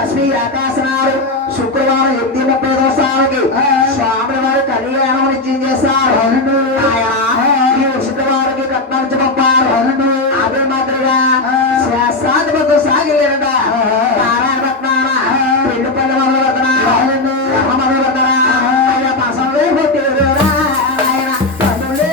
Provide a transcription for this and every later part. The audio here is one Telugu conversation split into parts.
లక్ష్మీ ఏకాసనాలు శుక్రవారం 8:30 దోసాలకి స్వామి వారి కళ్యాణం నిశ్చయం చేస్తారు. ఆయన శుక్రవారికి కట్నాలు పంపారు. అదే మాదిరిగా శాస్త్రాధిపతి సాగిలేరట నారాయణపట్నాన పెళ్లి పల్లె మొదలు పెడతారా మొదలు పెడతారా ఆయన పసలే కొట్టేరు ఆయన పనులే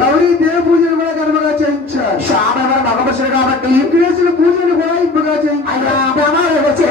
గౌరీ దేవ పూజలు కూడా ఘనంగా చేయించారు. శ్యామ మగపరుషులు కాబట్టి వెంకటేశ్వర పూజలు కూడా ఇంపుగా చేయించారు.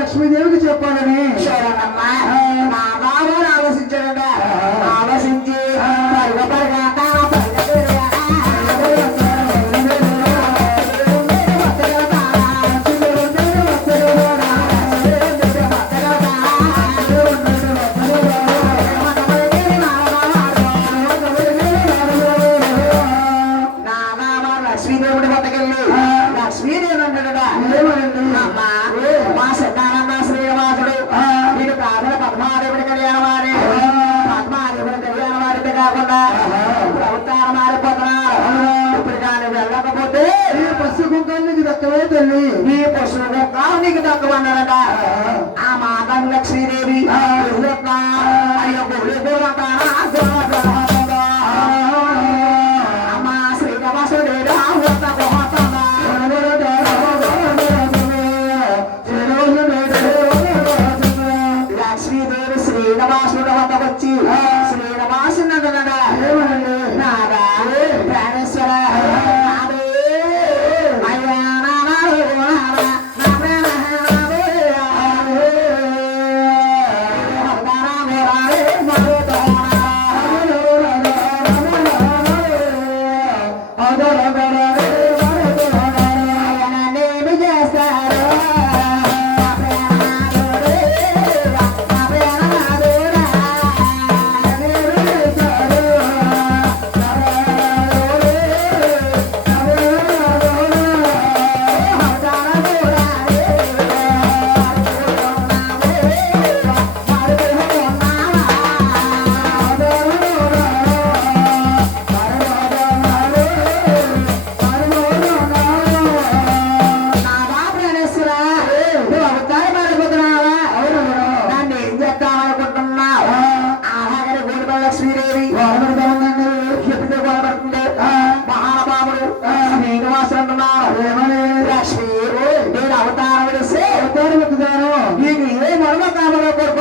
లక్ష్మీదేవికి చెప్పాలని ఆలోచించాడు. ఆలోచించి లక్ష్మీదేవుడి పట్టుకెళ్ళి లక్ష్మీదేవి అంటాడా మా సత్యానంద శ్రీనివాసుడు వీడు కాదల పద్మాదేవుడి కళ్యాణం వారి పద్మాదేవుడి కళ్యాణం వారితే కాకుండా ప్రభుత్వాలు మారిపోతున్నారు. ఇప్పుడు కానీ వెళ్ళకపోతే ఈ పశు కుక్కలు నీకు దక్కవే తల్లి, ఈ పశు కుక్కలు నీకు దక్కవన్నారట. ఆ మాతం లక్ష్మీదేవి అయ్యో గుడి అమ్మా శ్రీనివాసుడు లక్ష్మీదేవి శ్రీనివాసుడు వద్దకు వచ్చి శ్రీనివాసుడు నాదా ప్రాణేశ్వర అయ్యా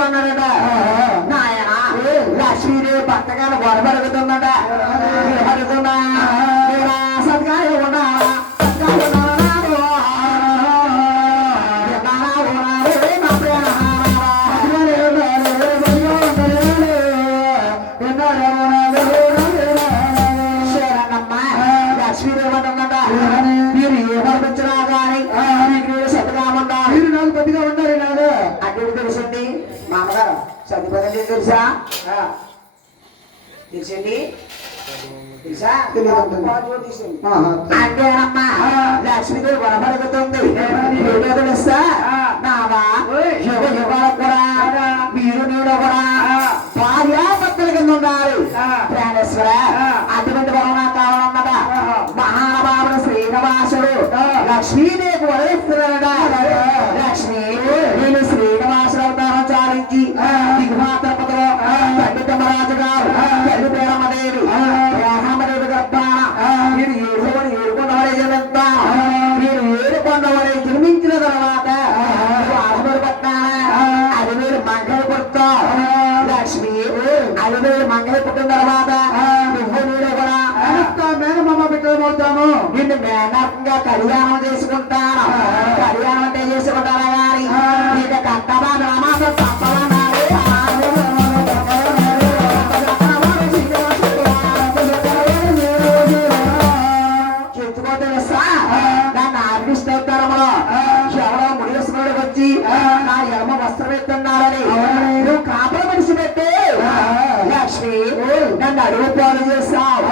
అన్నాడట. నాయన లక్ష్మీదేవి పక్కగానే గొడవడుగుతుందట. పడుతుందా సత్కాయ ఉన్నా మీరు ఏమనిపించినా కానీ మీకు సతగా ఉండాలి. మీరు నాకు పదిగా ఉండాలి. నాడు అడ్డు తెలుసండి మామగారు సతిపదండి తెలుసా? తెలుసండి తెలుసా? అంటేనమ్మా లక్ష్మీదేవి గొడవడుగుతుంది. ఏదో తెలుసా? నావా యుగ యుగాలకు కూడా మీరు నేను కూడా భార్యాభర్తల కింద ఉండాలి. ప్రాణేశ్వర అటువంటి వరం నాకు కావాలన్నదా. మహానుభావుడు శ్రీనివాసుడు లక్ష్మీదేవి వదిలిస్తున్నాడా. లక్ష్మి నేను శ్రీనివాసుడు అవతారం చాలించి దిగుమాత్రపతిలో పండితమరాజు గారు తల్లి ప్రేమదేవి రామదేవి గర్భాన మీరు ఏడుకొండవరే జన్మిస్తా. మీరు ఏడుకొండవరే జన్మించిన తర్వాత అది మీరు మంగళ పుడతావు. లక్ష్మి అది మీరు మంగళ పుట్టిన తర్వాత నువ్వు నేను కూడా మేనమామ పెట్టబోతాము. నిన్ను మేనకంగా కళ్యాణం చేసుకుంటాను. కళ్యాణం అంటే చేసుకుంటారా గాని నీకు కట్టమా నామాస తప్పవనాలి. చెప్పుకోతే వస్తా నన్ను ఆర్పిస్తరంలో ఎవరో ముడివేసుకున్నాడు వచ్చి నా ఎడమ వస్త్రం ఎత్తున్నారని నువ్వు కాపల మనిషి పెట్టి లక్ష్మి నన్ను అడుగు పాలు చేస్తావు.